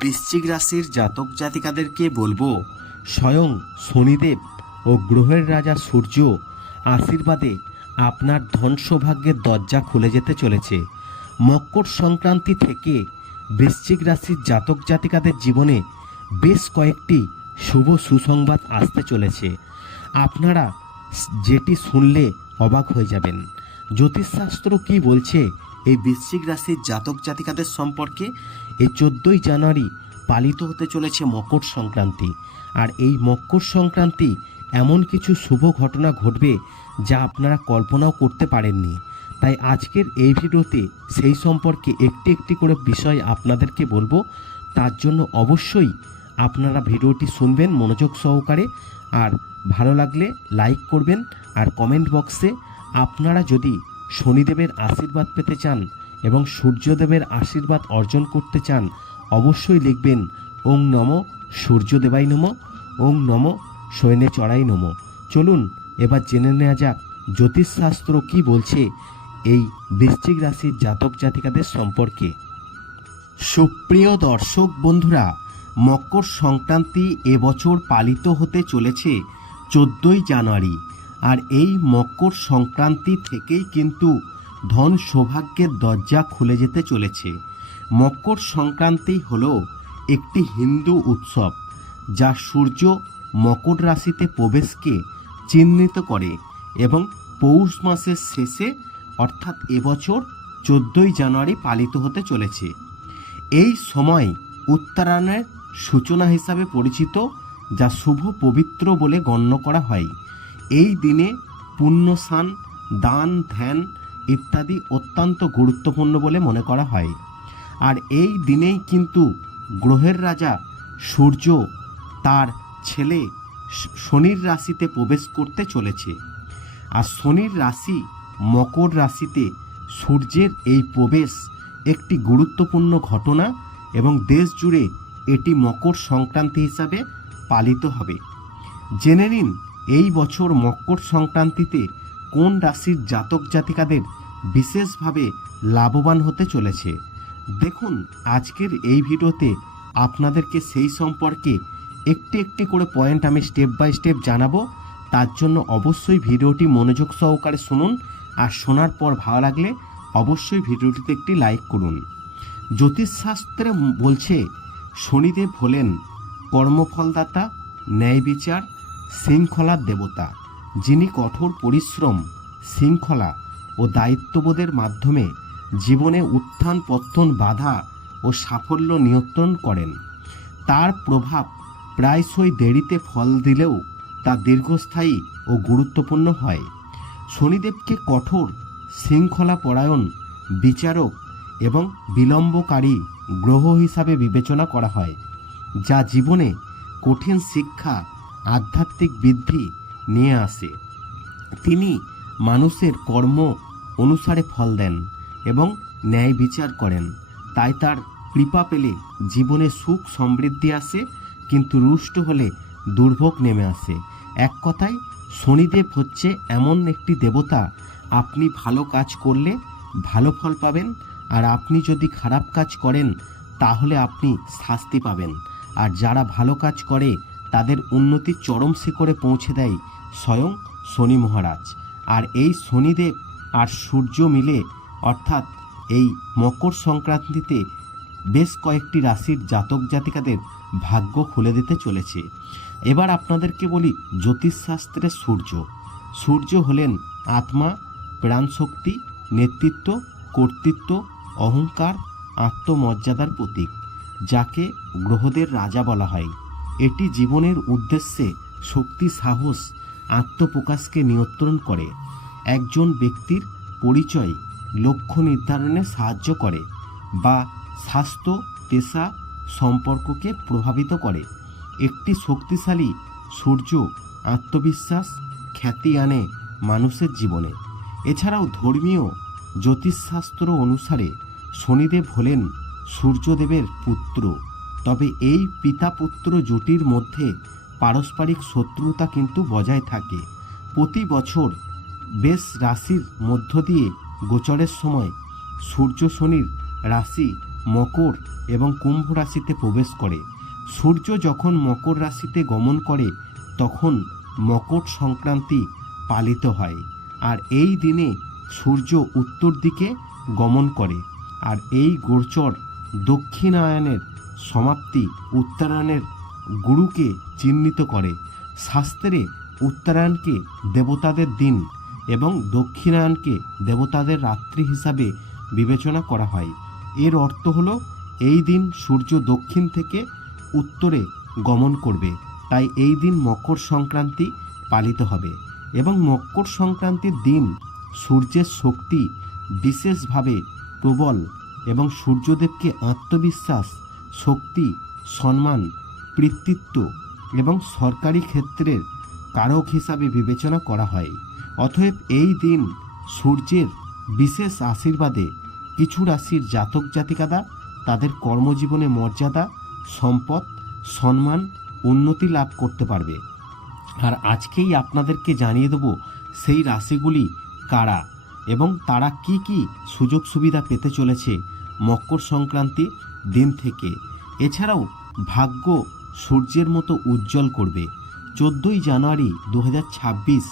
বৃশ্চিক রাশির জাতক জাতিকাদেরকে বলব, স্বয়ং শনিদেব ও গ্রহের রাজা সূর্য আশীর্বাদে আপনার ধন সৌভাগ্যের দরজা খুলে যেতে চলেছে। মকর সংক্রান্তি থেকে বৃশ্চিক রাশির জাতক জাতিকাদের জীবনে বেশ কয়েকটি শুভ সুসংবাদ আসতে চলেছে। আপনারা যেটি শুনলে অবাক হয়ে যাবেন। জ্যোতিষশাস্ত্র কি বলছে এই বৃশ্চিক রাশির জাতক জাতিকাদের সম্পর্কে এই চোদ্দোই জানুয়ারি পালিত হতে চলেছে মকর সংক্রান্তি। আর এই মকর সংক্রান্তি এমন কিছু শুভ ঘটনা ঘটবে যা আপনারা কল্পনাও করতে পারেননি। তাই আজকের এই ভিডিওতে সেই সম্পর্কে একটি একটি করে বিষয় আপনাদেরকে বলব। তার জন্য অবশ্যই আপনারা ভিডিওটি শুনবেন মনোযোগ সহকারে। আর ভালো লাগলে লাইক করবেন আর কমেন্ট বক্সে আপনারা যদি শনিদেবের আশীর্বাদ পেতে চান এবং সূর্যদেবের আশীর্বাদ অর্জন করতে চান, অবশ্যই লিখবেন, ওং নম সূর্যদেবাই নম, ওং নম সৈন্যে চড়াই নম। চলুন, এবার জেনে নেওয়া যাক, জ্যোতিষশাস্ত্র কি বলছে এই বৃশ্চিক রাশির জাতক জাতিকাদের সম্পর্কে। সুপ্রিয় দর্শক বন্ধুরা, মকর সংক্রান্তি এবছর পালিত হতে চলেছে, চোদ্দই জানুয়ারি। আর এই মকর সংক্রান্তি থেকেই কিন্তু ধন সৌভাগ্যের দরজা খুলে যেতে চলেছে। মকর সংক্রান্তি হল একটি হিন্দু উৎসব, যা সূর্য মকর রাশিতে প্রবেশকে চিহ্নিত করে এবং পৌষ মাসের শেষে, অর্থাৎ এবছর চোদ্দোই জানুয়ারি পালিত হতে চলেছে। এই সময় উত্তরায়ণের সূচনা হিসাবে পরিচিত, যা শুভ পবিত্র বলে গণ্য করা হয়। এই দিনে পুণ্যস্নান, দান, ধ্যান ইত্যাদি অত্যন্ত গুরুত্বপূর্ণ বলে মনে করা হয়। আর এই দিনেই কিন্তু গ্রহের রাজা সূর্য তার ছেলে শনির রাশিতে প্রবেশ করতে চলেছে। আর শনির রাশি মকর রাশিতে সূর্যের এই প্রবেশ একটি গুরুত্বপূর্ণ ঘটনা এবং দেশ জুড়ে এটি মকর সংক্রান্তি হিসাবে পালিত হবে। জেনে নিন এই বছর মকর সংক্রান্তিতে কোন রাশির জাতক জাতিকাদের বিশেষভাবে লাভবান হতে চলেছে? দেখুন, আজকের এই ভিডিওতে আপনাদেরকে সেই সম্পর্কে একটি একটি করে পয়েন্ট আমি স্টেপ বাই স্টেপ জানাব। তার জন্য অবশ্যই ভিডিওটি মনোযোগ সহকারে শুনুন আর শোনার পর ভালো লাগলে অবশ্যই ভিডিওটিতে একটি লাইক করুন। জ্যোতিষশাস্ত্রে বলছে, শনিদেব হলেন কর্মফলদাতা ন্যায় বিচার শৃঙ্খলার দেবতা, যিনি কঠোর পরিশ্রম, শৃঙ্খলা ও দায়িত্ববোধের মাধ্যমে জীবনে উত্থান পত্তন বাধা ও সাফল্য নিয়ন্ত্রণ করেন। তার প্রভাব প্রায়শই দেরিতে ফল দিলেও তা দীর্ঘস্থায়ী ও গুরুত্বপূর্ণ হয়। শনিদেবকে কঠোর শৃঙ্খলা পরায়ণ বিচারক এবং বিলম্বকারী গ্রহ হিসাবে বিবেচনা করা হয়, যা জীবনে কঠিন শিক্ষা আধ্যাত্মিক বৃদ্ধি নিয়ে আসে। তিনি মানুষের কর্ম অনুসারে ফল দেন এবং ন্যায় বিচার করেন। তাই তার কৃপা পেলে জীবনে সুখ সমৃদ্ধি আসে, কিন্তু রুষ্ট হলে দুর্ভোগ নেমে আসে। এক কথায়, শনিদেব হচ্ছে এমন একটি দেবতা, আপনি ভালো কাজ করলে ভালো ফল পাবেন, আর আপনি যদি খারাপ কাজ করেন, তাহলে আপনি শাস্তি পাবেন। আর যারা ভালো কাজ করে তাদের উন্নতির চরম শিখরে পৌঁছে দেয় স্বয়ং শনি মহারাজ। আর এই শনিদেব আর সূর্য মিলে, অর্থাৎ এই মকর সংক্রান্তিতে বেশ কয়েকটি রাশির জাতক জাতিকাদের ভাগ্য খুলে দিতে চলেছে। এবার আপনাদেরকে বলি জ্যোতিষশাস্ত্রের সূর্য। সূর্য হলেন আত্মা, প্রাণশক্তি, নেতৃত্ব, কর্তৃত্ব, অহংকার, আত্মমর্যাদার প্রতীক, যাকে গ্রহদের রাজা বলা হয়। এটি জীবনের উদ্দেশ্যে শক্তি, সাহস, আত্মপ্রকাশকে নিয়ন্ত্রণ করে। একজন ব্যক্তির পরিচয় লক্ষ্য নির্ধারণে সাহায্য করে বা স্বাস্থ্য, পেশা সম্পর্ককে প্রভাবিত করে। একটি শক্তিশালী সূর্য আত্মবিশ্বাস খ্যাতি আনে মানুষের জীবনে। এছাড়াও ধর্মীয় জ্যোতিষশাস্ত্র অনুসারে শনিদেব হলেন সূর্যদেবের পুত্র। তবে এই পিতা পুত্র জুটির মধ্যে পারস্পরিক শত্রুতা কিন্তু বজায় থাকে। প্রতি বছর বেশ রাশির মধ্য দিয়ে গোচরের সময় সূর্য শনির রাশি মকর এবং কুম্ভ রাশিতে প্রবেশ করে। সূর্য যখন মকর রাশিতে গমন করে, তখন মকর সংক্রান্তি পালিত হয় আর এই দিনে সূর্য উত্তর দিকে গমন করে। আর এই গোচর দক্ষিণায়নের সমাপ্তি উত্তরায়ণের গুরুকে চিহ্নিত করে। শাস্ত্রে উত্তরায়ণকে দেবতাদের দিন এবং দক্ষিণায়নকে দেবতাদের রাত্রি হিসাবে বিবেচনা করা হয়। এর অর্থ হলো, এই দিন সূর্য দক্ষিণ থেকে উত্তরে গমন করবে, তাই এই দিন মকর সংক্রান্তি পালিত হবে এবং মকর সংক্রান্তির দিন সূর্যের শক্তি বিশেষভাবে প্রবল এবং সূর্যদেবকে আত্মবিশ্বাস শক্তি, সম্মান, কৃতিত্ব এবং সরকারি ক্ষেত্রের কারক হিসাবে বিবেচনা করা হয়। অতএব এই দিন সূর্যের বিশেষ আশীর্বাদে কিছু রাশির জাতক জাতিকাদা তাদের কর্মজীবনে মর্যাদা, সম্পদ, সম্মান, উন্নতি লাভ করতে পারবে। আর আজকেই আপনাদেরকে জানিয়ে দেব সেই রাশিগুলি কারা এবং তারা কি কি সুযোগ সুবিধা পেতে চলেছে মকর সংক্রান্তি দিন থেকে। এছাড়াও, ভাগ্য সূর্যের মতো উজ্জ্বল করবে। চোদ্দোই জানুয়ারি দু হাজার ছাব্বিশ,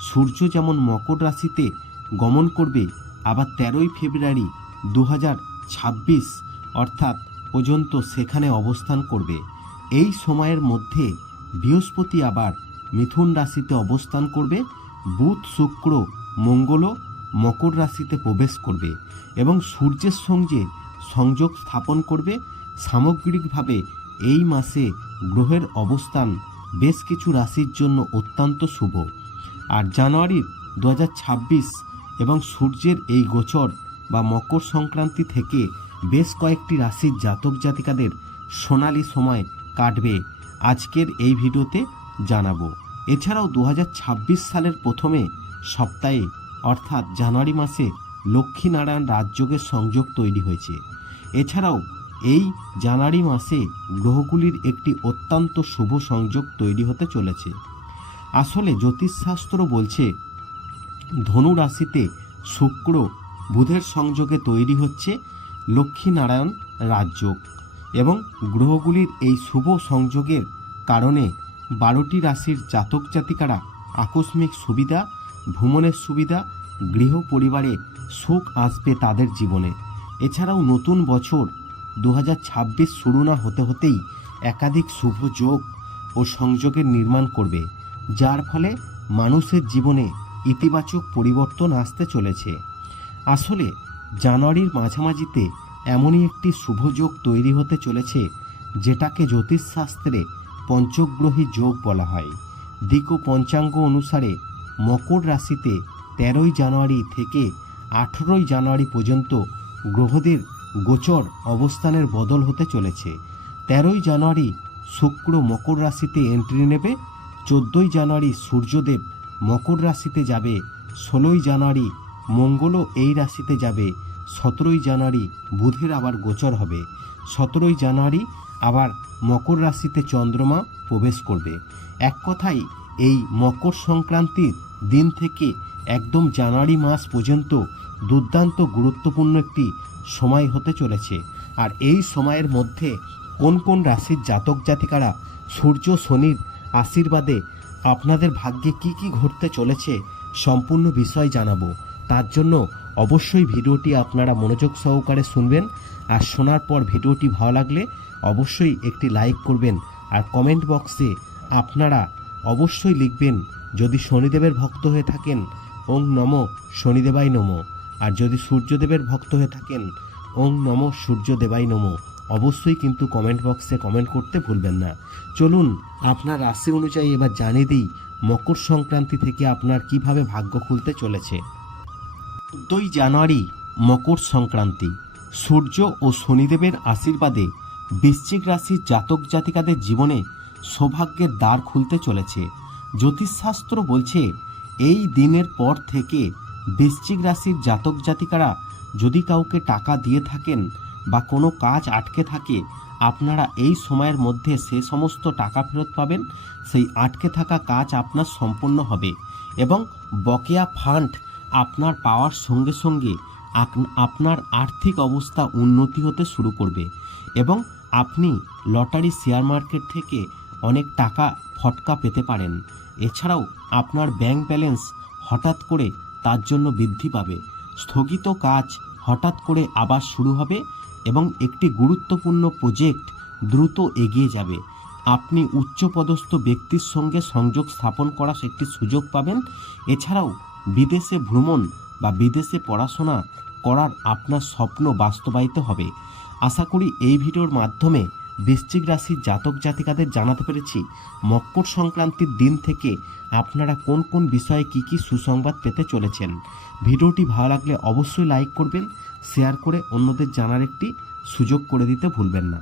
সূর্য যেমন মকর রাশিতে গমন করবে, আবার তেরোই ফেব্রুয়ারি দু হাজার ছাব্বিশ, অর্থাৎ পর্যন্ত সেখানে অবস্থান করবে। এই সময়ের মধ্যে বৃহস্পতি আবার মিথুন রাশিতে অবস্থান করবে, বুধ, শুক্র মঙ্গলও মকর রাশিতে প্রবেশ করবে এবং সূর্যের সঙ্গে সংযোগ স্থাপন করবে। সামগ্রিকভাবে এই মাসে গ্রহের অবস্থান বেশ কিছু রাশির জন্য অত্যন্ত শুভ। আর জানুয়ারির দু হাজার ছাব্বিশ এবং সূর্যের এই গোচর বা মকর সংক্রান্তি থেকে বেশ কয়েকটি রাশির জাতক জাতিকাদের সোনালি সময় কাটবে আজকের এই ভিডিওতে জানাব। এছাড়াও দু হাজার ছাব্বিশ সালের প্রথমে সপ্তাহে, অর্থাৎ জানুয়ারি মাসে, লক্ষ্মীনারায়ণ রাজযোগের সংযোগ তৈরি হয়েছে। এছাড়াও, এই জানুয়ারি মাসে গ্রহগুলির একটি অত্যন্ত শুভ সংযোগ তৈরি হতে চলেছে। আসলে জ্যোতিষশাস্ত্র বলছে, ধনু রাশিতে শুক্র বুধের সংযোগে তৈরি হচ্ছে লক্ষ্মীনারায়ণ রাজযোগ এবং গ্রহগুলির এই শুভ সংযোগের কারণে বারোটি রাশির জাতক জাতিকারা আকস্মিক সুবিধা, ভ্রমণের সুবিধা, গৃহ পরিবারে সুখ আসবে তাদের জীবনে। এছাড়াও নতুন বছর দু হাজার ছাব্বিশ শুরু না হতে হতেই একাধিক শুভ যোগ ও সংযোগের নির্মাণ করবে, যার ফলে মানুষের জীবনে ইতিবাচক পরিবর্তন আসতে চলেছে। আসলে জানুয়ারির মাঝামাঝিতে এমনই একটি শুভযোগ তৈরি হতে চলেছে, যেটাকে জ্যোতিষশাস্ত্রে পঞ্চগ্রহী যোগ বলা হয়। দিক ও পঞ্চাঙ্গ অনুসারে মকর রাশিতে তেরোই জানুয়ারি থেকে আঠেরোই জানুয়ারি পর্যন্ত গ্রহদের গোচর অবস্থানের বদল হতে চলেছে। তেরোই জানুয়ারি শুক্র মকর রাশিতে এন্ট্রি নেবে, চোদ্দোই জানুয়ারি সূর্যদেব মকর রাশিতে যাবে, ষোলোই জানুয়ারি মঙ্গলও এই রাশিতে যাবে, সতেরোই জানুয়ারি বুধের আবার গোচর হবে, সতেরোই জানুয়ারি আবার মকর রাশিতে চন্দ্রমা প্রবেশ করবে। এক কথায়, এই মকর সংক্রান্তির দিন থেকে একদম জানুয়ারি মাস পর্যন্ত দুর্দান্ত গুরুত্বপূর্ণ একটি সময় হতে চলেছে। আর এই সময়ের মধ্যে কোন কোন রাশির জাতক জাতিকারা সূর্য শনির আশীর্বাদে আপনাদের ভাগ্যে কি কি ঘটতে চলেছে সম্পূর্ণ বিষয় জানাব। তার জন্য অবশ্যই ভিডিওটি আপনারা মনোযোগ সহকারে শুনবেন। আর শোনার পর ভিডিওটি ভালো লাগলে অবশ্যই একটি লাইক করবেন। আর কমেন্ট বক্সে আপনারা অবশ্যই লিখবেন, যদি শনিদেবের ভক্ত হয়ে থাকেন, ওং নম শনিদেবাই নম। আর যদি সূর্যদেবের ভক্ত হয়ে থাকেন, ওং নম সূর্যদেবাই নম। অবশ্যই কিন্তু কমেন্ট বক্সে কমেন্ট করতে ভুলবেন না। চলুন, আপনার রাশি অনুযায়ী এবার জানিয়ে দিই, মকর সংক্রান্তি থেকে আপনার কীভাবে ভাগ্য খুলতে চলেছে। চোদ্দই জানুয়ারি, মকর সংক্রান্তি। সূর্য ও শনিদেবের আশীর্বাদে বৃশ্চিক রাশির জাতক জাতিকাদের জীবনে সৌভাগ্যের দ্বার খুলতে চলেছে। জ্যোতিষশাস্ত্র বলছে, এই দিনের পর থেকে বৃশ্চিক রাশির জাতক জাতিকারা যদি কাউকে টাকা দিয়ে থাকেন বা কোনো কাজ আটকে থাকে, আপনারা এই সময়ের মধ্যে সে সমস্ত টাকা ফেরত পাবেন। সেই আটকে থাকা কাজ আপনার সম্পূর্ণ হবে এবং বকেয়া ফান্ড আপনার পাওয়ার সঙ্গে সঙ্গে আপনার আর্থিক অবস্থা উন্নতি হতে শুরু করবে এবং আপনি লটারি শেয়ার মার্কেট থেকে অনেক টাকা ফটকা পেতে পারেন। এছাড়াও আপনার ব্যাংক ব্যালেন্স হঠাৎ করে তার জন্য বৃদ্ধি পাবে। স্থগিত কাজ হঠাৎ করে আবার শুরু হবে এবং একটি গুরুত্বপূর্ণ প্রজেক্ট দ্রুত এগিয়ে যাবে। আপনি উচ্চপদস্থ ব্যক্তির সঙ্গে সংযোগ স্থাপন করার একটি সুযোগ পাবেন। এছাড়াও বিদেশে ভ্রমণ বা বিদেশে পড়াশোনা করার আপনার স্বপ্ন বাস্তবায়িত হবে। আশা করি এই ভিডিওর মাধ্যমে বৃশ্চিক রাশি জাতক জাতিকাদের জানাতে পেরেছি, মকর সংক্রান্তির দিন থেকে আপনারা কোন কোন বিষয়ে কি কি সুসংবাদ পেতে চলেছেন। ভিডিওটি ভালো লাগলে অবশ্যই লাইক করবেন, শেয়ার করে অন্যদের জানার একটি সুযোগ করে দিতে ভুলবেন না।